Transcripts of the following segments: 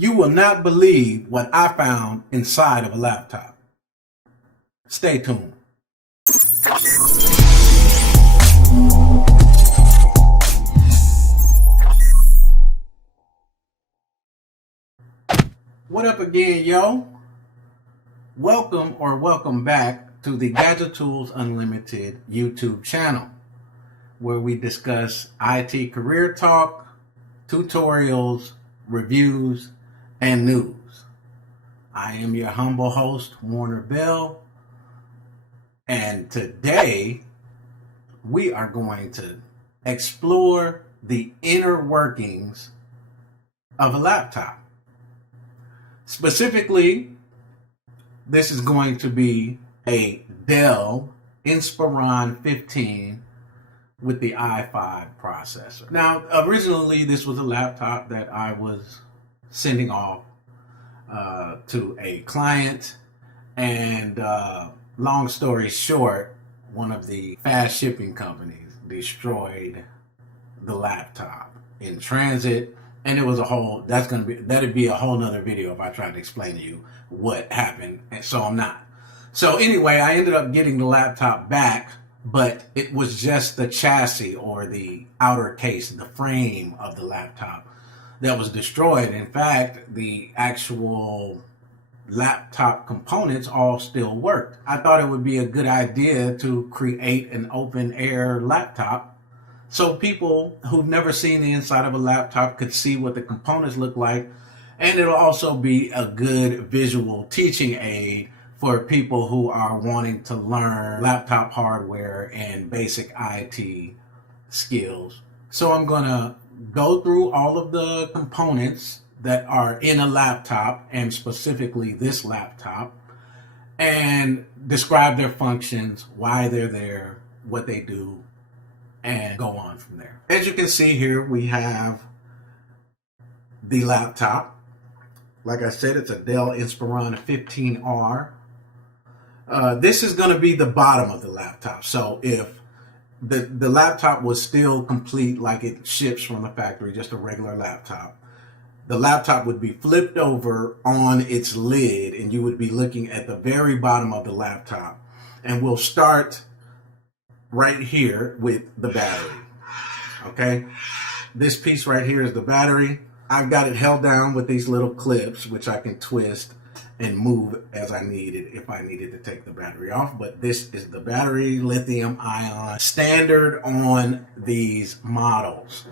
You will not believe what I found inside of a laptop. Stay tuned. What up again, yo? Welcome back to the Gadgetools Unlimited YouTube channel, where we discuss IT career talk, tutorials, reviews, and news. I am your humble host, Warner Bell, and today we are going to explore the inner workings of a laptop. Specifically, this is going to be a Dell Inspiron 15 with the i5 processor. Now, originally, this was a laptop that I was sending off to a client, and long story short, one of the fast shipping companies destroyed the laptop in transit, and it was a whole, that'd be a whole nother video if I tried to explain to you what happened, and so I'm not. So anyway, I ended up getting the laptop back, but it was just the chassis or the outer case, the frame of the laptop that was destroyed. In fact, the actual laptop components all still worked. I thought it would be a good idea to create an open air laptop so people who've never seen the inside of a laptop could see what the components look like, and it'll also be a good visual teaching aid for people who are wanting to learn laptop hardware and basic IT skills. So I'm gonna go through all of the components that are in a laptop, and specifically this laptop, and describe their functions, why they're there, what they do, and go on from there. As you can see here, we have the laptop. Like I said, it's a Dell Inspiron 15R. This is going to be the bottom of the laptop. So if the laptop was still complete, like it ships from the factory, just a regular laptop, the laptop would be flipped over on its lid, and you would be looking at the very bottom of the laptop. And we'll start right here with the battery. Okay, this piece right here is the battery. I've got it held down with these little clips, which I can twist and move as I needed if I needed to take the battery off. But this is the battery, lithium ion, standard on these models.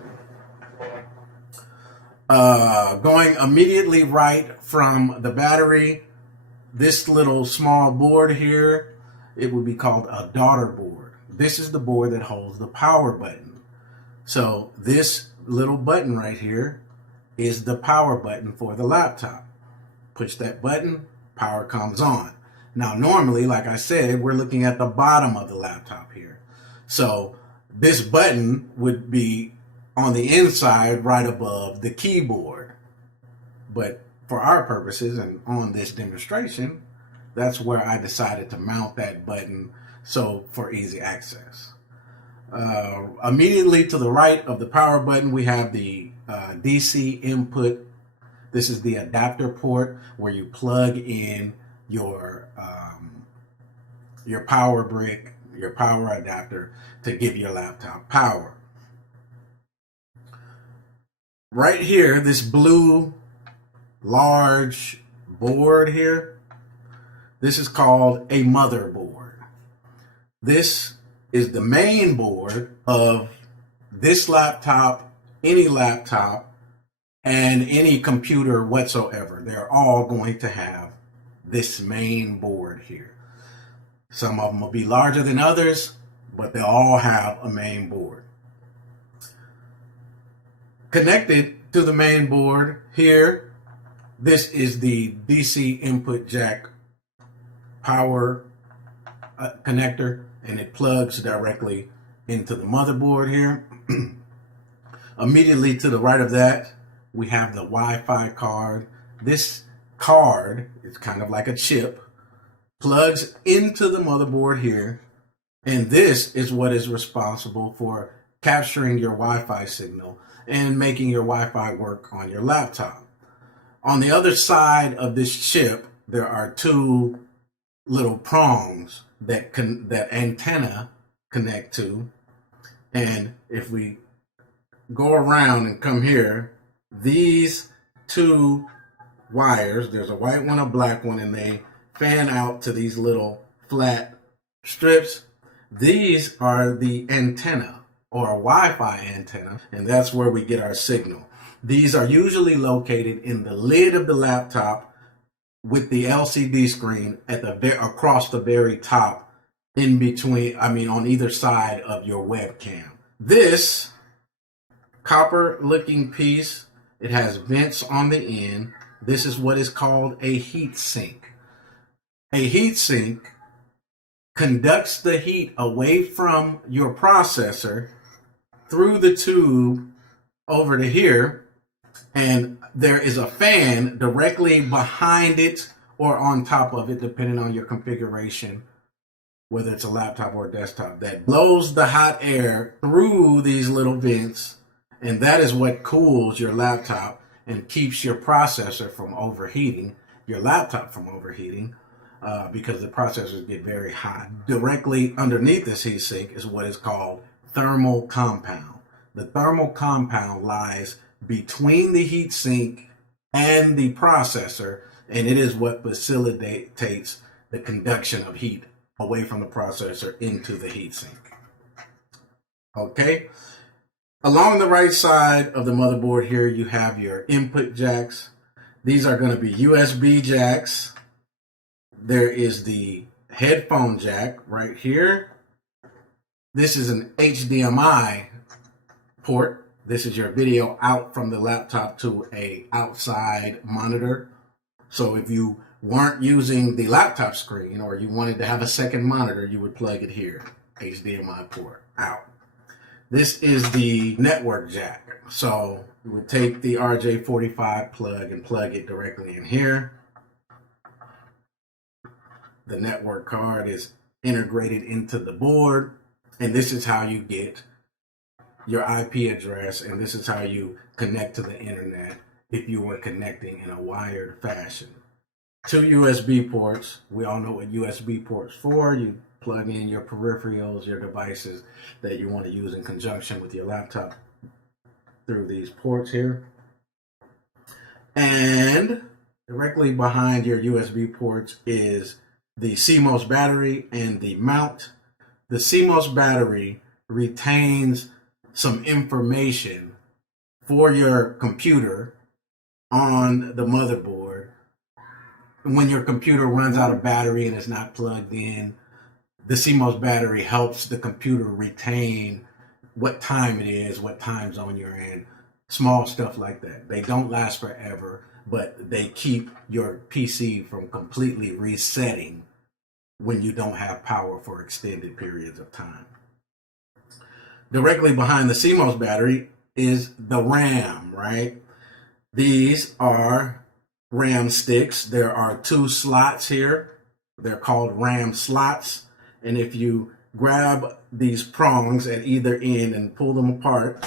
Going immediately right from the battery, this little small board here, it would be called a daughter board. This is the board that holds the power button. So this little button right here is the power button for the laptop. Push that button, power comes on. Now, normally, like I said, we're looking at the bottom of the laptop here. So this button would be on the inside right above the keyboard. But for our purposes and on this demonstration, that's where I decided to mount that button, so for easy access. Immediately to the right of the power button, we have the DC input. This is the adapter port where you plug in your power brick, your power adapter to give your laptop power. Right here, this blue large board here, this is called a motherboard. This is the main board of this laptop, any laptop, and any computer whatsoever. They're all going to have this main board here. Some of them will be larger than others, but they'll all have a main board. Connected to the main board here, this is the DC input jack power connector, and it plugs directly into the motherboard here. Immediately to the right of that, we have the Wi-Fi card. This card is kind of like a chip, plugs into the motherboard here, and this is what is responsible for capturing your Wi-Fi signal and making your Wi-Fi work on your laptop. On the other side of this chip, there are two little prongs that antenna connect to. And if we go around and come here, these two wires, there's a white one, a black one, and they fan out to these little flat strips. These are the antenna, or a Wi-Fi antenna, and that's where we get our signal. These are usually located in the lid of the laptop with the LCD screen at across the very top, in between, on either side of your webcam. This copper looking piece, it has vents on the end. This is what is called a heat sink. A heat sink conducts the heat away from your processor through the tube over to here, and there is a fan directly behind it or on top of it, depending on your configuration, whether it's a laptop or a desktop, that blows the hot air through these little vents, and that is what cools your laptop and keeps your processor from overheating, your laptop from overheating, because the processors get very hot. Directly underneath this heatsink is what is called thermal compound. The thermal compound lies between the heatsink and the processor, and it is what facilitates the conduction of heat away from the processor into the heatsink. Okay. Along the right side of the motherboard here, you have your input jacks. These are going to be USB jacks. There is the headphone jack right here. This is an HDMI port. This is your video out from the laptop to a outside monitor. So if you weren't using the laptop screen or you wanted to have a second monitor, you would plug it here. HDMI port out. This is the network jack. So you would take the RJ45 plug and plug it directly in here. The network card is integrated into the board, and this is how you get your IP address, and this is how you connect to the internet if you were connecting in a wired fashion. Two USB ports. We all know what USB ports for. You plug in your peripherals, your devices that you want to use in conjunction with your laptop through these ports here. And directly behind your USB ports is the Cmos battery and the mount. The Cmos battery retains some information for your computer on the motherboard. When your computer runs out of battery and is not plugged in, the Cmos battery helps the computer retain what time it is, what time zone you're in, small stuff like that. They don't last forever, but they keep your PC from completely resetting when you don't have power for extended periods of time. Directly behind the Cmos battery is the RAM, right? These are RAM sticks. There are two slots here. They're called RAM slots. And if you grab these prongs at either end and pull them apart,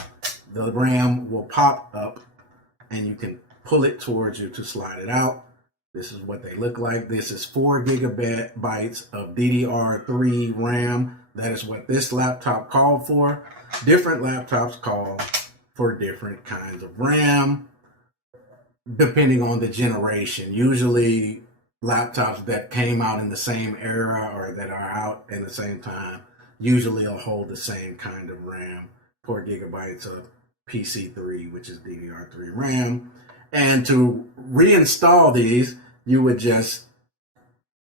the RAM will pop up and you can pull it towards you to slide it out. This is what they look like. This is 4 gigabytes of DDR3 RAM. That is what this laptop called for. Different laptops call for different kinds of RAM, depending on the generation. Usually laptops that came out in the same era or that are out in the same time usually will hold the same kind of RAM, 4 gigabytes of PC3, which is DDR3 RAM. And to reinstall these, you would just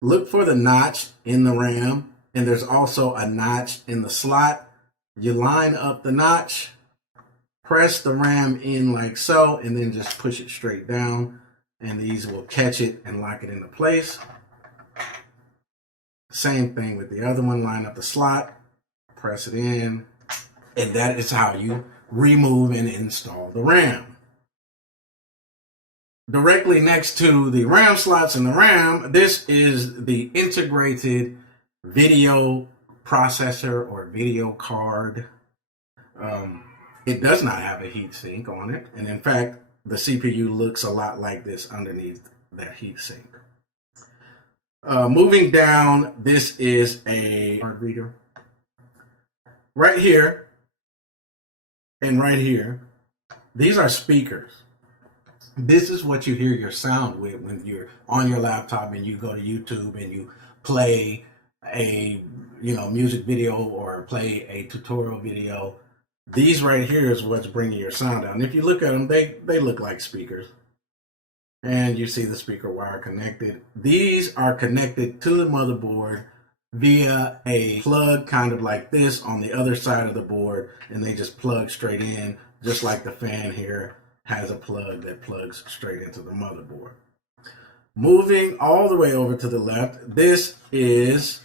look for the notch in the RAM, and there's also a notch in the slot. You line up the notch, press the RAM in like so, and then just push it straight down, and these will catch it and lock it into place. Same thing with the other one. Line up the slot, press it in, and that is how you remove and install the RAM. Directly next to the RAM slots and the RAM, this is the integrated video processor or video card. It does not have a heat sink on it, and in fact, the CPU looks a lot like this underneath that heatsink. Moving down, this is a card reader. Right here and right here, these are speakers. This is what you hear your sound with when you're on your laptop and you go to YouTube and you play a music video or play a tutorial video. These right here is what's bringing your sound out. And if you look at them, they look like speakers. And you see the speaker wire connected. These are connected to the motherboard via a plug kind of like this on the other side of the board, and they just plug straight in, just like the fan here has a plug that plugs straight into the motherboard. Moving all the way over to the left, this is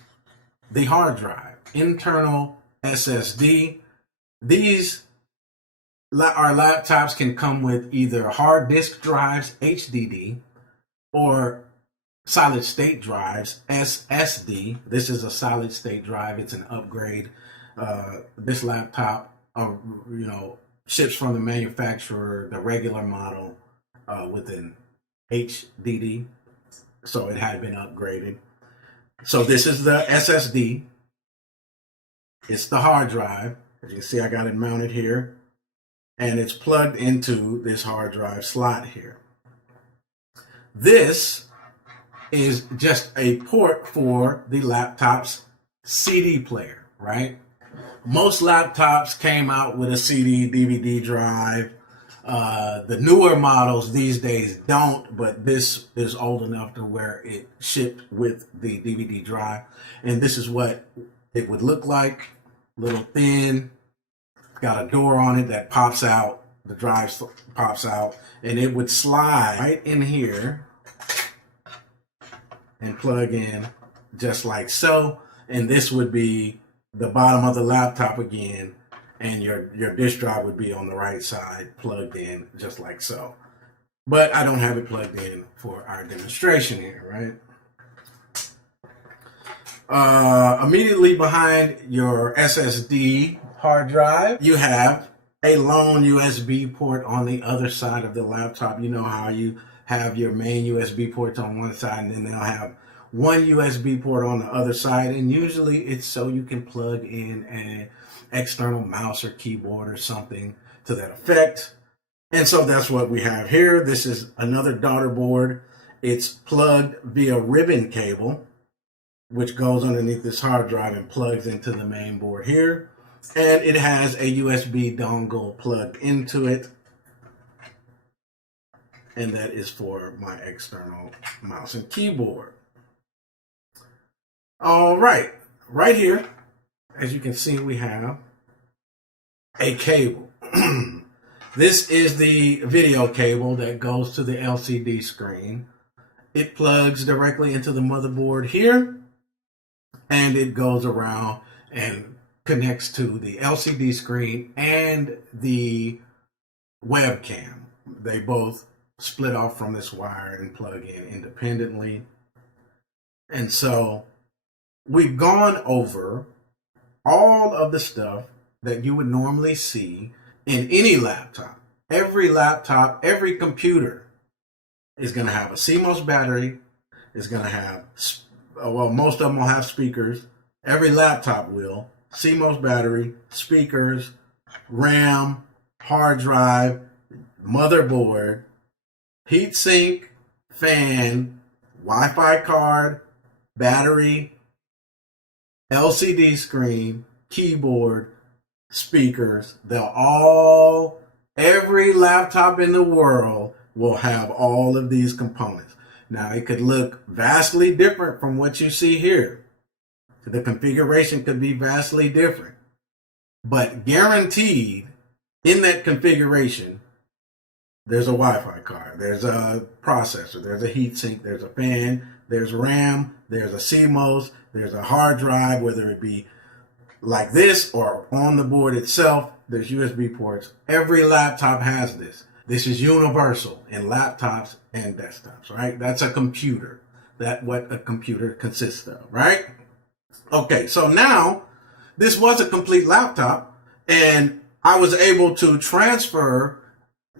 the hard drive, internal SSD. These our laptops can come with either hard disk drives, HDD, or solid state drives, SSD. This is a solid state drive. It's an upgrade. This laptop, ships from the manufacturer, the regular model, with an HDD. So it had been upgraded. So this is the SSD. It's the hard drive. As you can see, I got it mounted here. And it's plugged into this hard drive slot here. This is just a port for the laptop's CD player, right? Most laptops came out with a CD, DVD drive. The newer models these days don't, but this is old enough to where it shipped with the DVD drive. And this is what it would look like, a little thin. Got a door on it that pops out, the drive pops out, and it would slide right in here and plug in just like so. And this would be the bottom of the laptop again, and your disk drive would be on the right side, plugged in just like so. But I don't have it plugged in for our demonstration here, right? Immediately behind your SSD hard drive, you have a lone USB port on the other side of the laptop. You know how you have your main USB ports on one side, and then they'll have one USB port on the other side, and usually it's so you can plug in an external mouse or keyboard or something to that effect. And so that's what we have here. This is another daughter board. It's plugged via ribbon cable, which goes underneath this hard drive and plugs into the main board here. And it has a USB dongle plugged into it. And that is for my external mouse and keyboard. All right, right here, as you can see, we have a cable. This is the video cable that goes to the LCD screen. It plugs directly into the motherboard here, and it goes around and connects to the LCD screen and the webcam. They both split off from this wire and plug in independently. And so we've gone over all of the stuff that you would normally see in any laptop. Every laptop, every computer is going to have a Cmos battery, is going to have, well, most of them will have speakers. Every laptop will. Cmos battery, speakers, RAM, hard drive, motherboard, heatsink, fan, Wi-Fi card, battery, LCD screen, keyboard, speakers. Every laptop in the world will have all of these components. Now, it could look vastly different from what you see here. The configuration could be vastly different, but guaranteed in that configuration, there's a Wi-Fi card, there's a processor, there's a heatsink, there's a fan, there's RAM, there's a CMOS, there's a hard drive, whether it be like this or on the board itself, there's USB ports. Every laptop has this. This is universal in laptops and desktops, right? That's a computer. That's what a computer consists of, right? Okay, so now this was a complete laptop, and I was able to transfer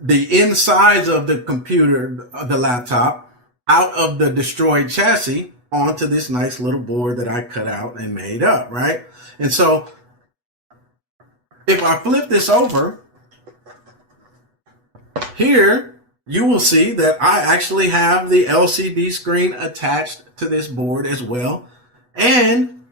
the insides of the computer, the laptop, out of the destroyed chassis onto this nice little board that I cut out and made up, right? And so if I flip this over, here you will see that I actually have the LCD screen attached to this board as well. And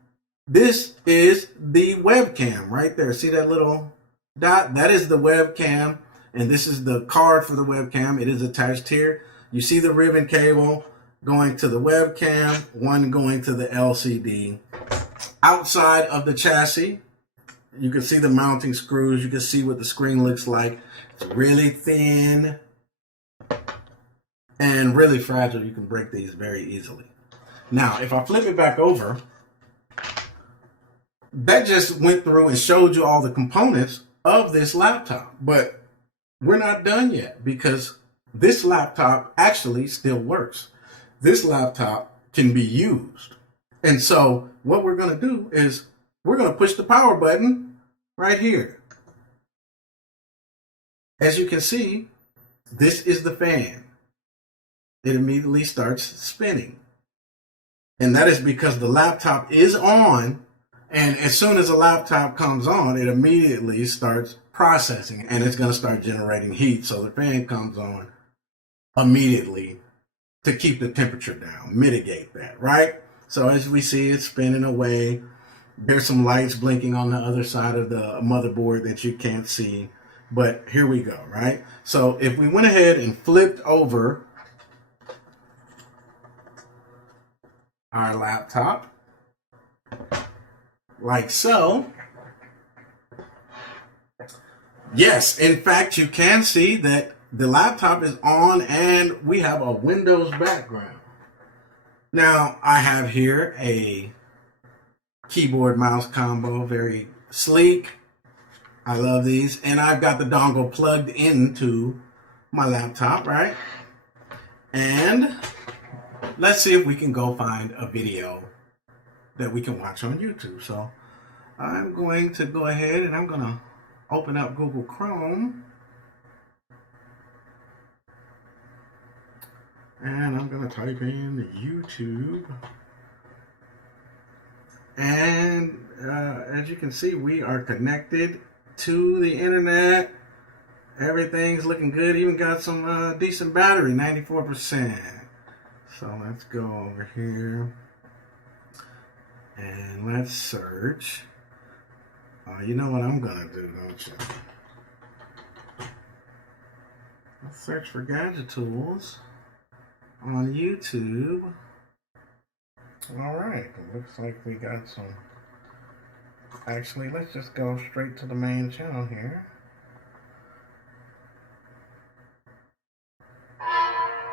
this is the webcam right there. See that little dot? That is the webcam. And this is the card for the webcam. It is attached here. You see the ribbon cable going to the webcam, one going to the LCD. Outside of the chassis, you can see the mounting screws. You can see what the screen looks like. It's really thin and really fragile. You can break these very easily. Now, if I flip it back over, that just went through and showed you all the components of this laptop. But we're not done yet, because this laptop actually still works. This laptop can be used. And so what we're going to do is we're going to push the power button right here. As you can see, this is the fan. It immediately starts spinning. And that is because the laptop is on. And as soon as the laptop comes on, it immediately starts processing, and it's going to start generating heat. So the fan comes on immediately to keep the temperature down, mitigate that, right? So as we see it spinning away, there's some lights blinking on the other side of the motherboard that you can't see. But here we go, right? So if we went ahead and flipped over our laptop, like so. Yes, in fact, you can see that the laptop is on and we have a Windows background. Now, I have here a keyboard mouse combo, very sleek. I love these. And I've got the dongle plugged into my laptop, right? And let's see if we can go find a video that we can watch on YouTube. So I'm going to go ahead and I'm going to open up Google Chrome. And I'm going to type in YouTube. And as you can see, we are connected to the internet. Everything's looking good. Even got some decent battery, 94%. So let's go over here. And let's search. You know what I'm going to do, don't you? Let's search for Gadgetools on YouTube. All right. It looks like we got some. Actually, let's just go straight to the main channel here.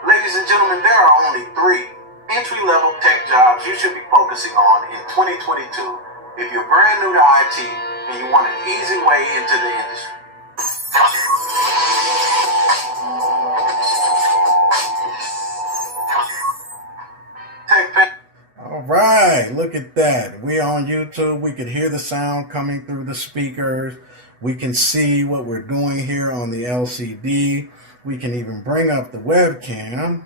Ladies and gentlemen, there are only 3 entry-level tech jobs you should be focusing on in 2022 if you're brand new to IT and you want an easy way into the industry. All right, look at that. We're on YouTube. We can hear the sound coming through the speakers. We can see what we're doing here on the LCD. We can even bring up the webcam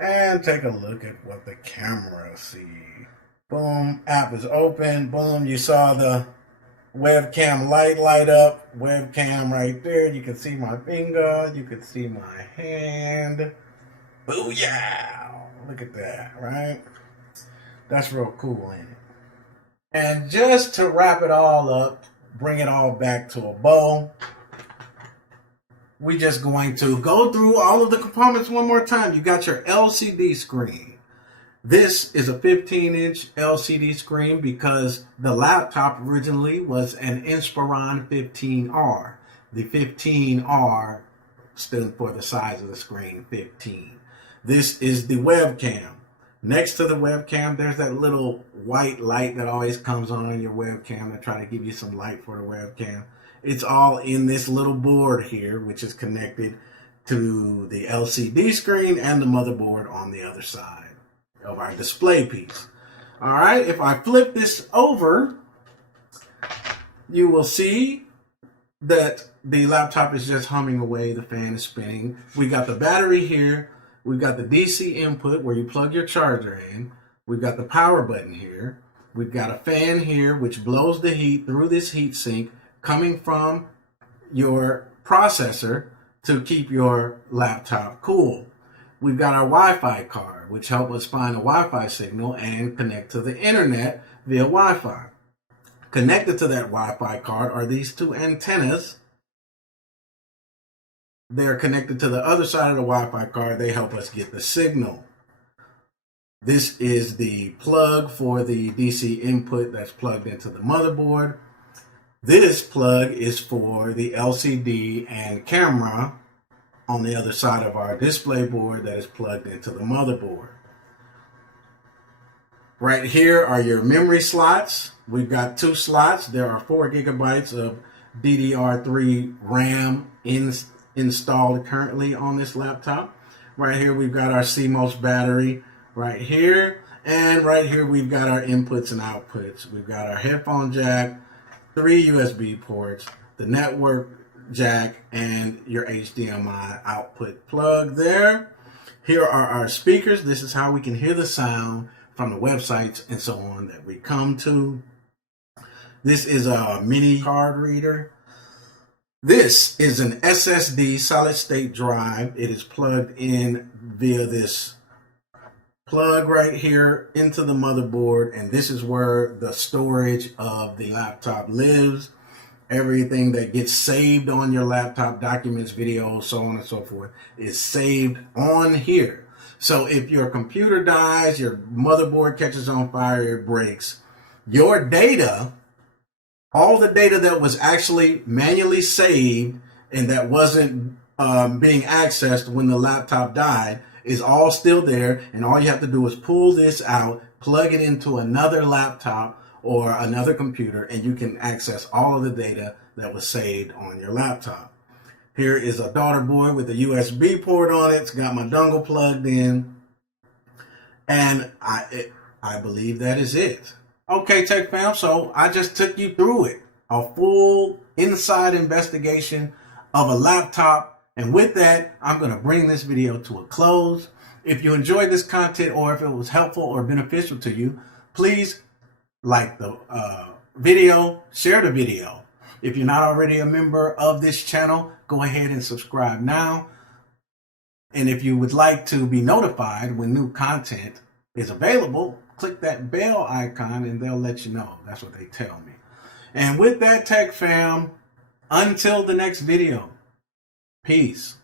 and take a look at what the camera sees. Boom, app is open. Boom, you saw the webcam light up. Webcam right there. You can see my finger. You can see my hand. Booyah! Look at that, right? That's real cool, ain't it? And just to wrap it all up, bring it all back to a bow, we're just going to go through all of the components one more time. You got your LCD screen. This is a 15-inch LCD screen because the laptop originally was an Inspiron 15R. The 15R stood for the size of the screen, 15. This is the webcam. Next to the webcam, there's that little white light that always comes on your webcam to try to give you some light for the webcam. It's all in this little board here, which is connected to the LCD screen and the motherboard on the other side of our display piece. All right, if I flip this over, you will see that the laptop is just humming away, the fan is spinning. We got the battery here. We've got the DC input where you plug your charger in. We've got the power button here. We've got a fan here which blows the heat through this heat sink coming from your processor to keep your laptop cool. We've got our Wi-Fi card, which helps us find a Wi-Fi signal and connect to the internet via Wi-Fi. Connected to that Wi-Fi card are these two antennas. They're connected to the other side of the Wi-Fi card. They help us get the signal. This is the plug for the DC input that's plugged into the motherboard. This plug is for the LCD and camera on the other side of our display board that is plugged into the motherboard. Right here are your memory slots. We've got 2 slots. There are 4 gigabytes of DDR3 RAM installed currently on this laptop. Right here we've got our Cmos battery right here, and right here we've got our inputs and outputs. We've got our headphone jack, 3 USB ports, the network jack, and your HDMI output plug there. Here are our speakers. This is how we can hear the sound from the websites and so on that we come to. This is a mini card reader. This is an SSD solid state drive. It is plugged in via this plug right here into the motherboard, and this is where the storage of the laptop lives. Everything that gets saved on your laptop, documents, videos, so on and so forth, is saved on here. So if your computer dies, your motherboard catches on fire, it breaks, your data, all the data that was actually manually saved and that wasn't being accessed when the laptop died, is all still there, and all you have to do is pull this out, plug it into another laptop or another computer, and you can access all of the data that was saved on your laptop. Here is a daughter board with a USB port on it. It's got my dongle plugged in, and I believe that is it. Okay, Tech Fam, so I just took you through it. A full inside investigation of a laptop. And with that, I'm going to bring this video to a close. If you enjoyed this content or if it was helpful or beneficial to you, please like the video, share the video. If you're not already a member of this channel, go ahead and subscribe now. And if you would like to be notified when new content is available, click that bell icon and they'll let you know. That's what they tell me. And with that, Tech Fam, until the next video, peace.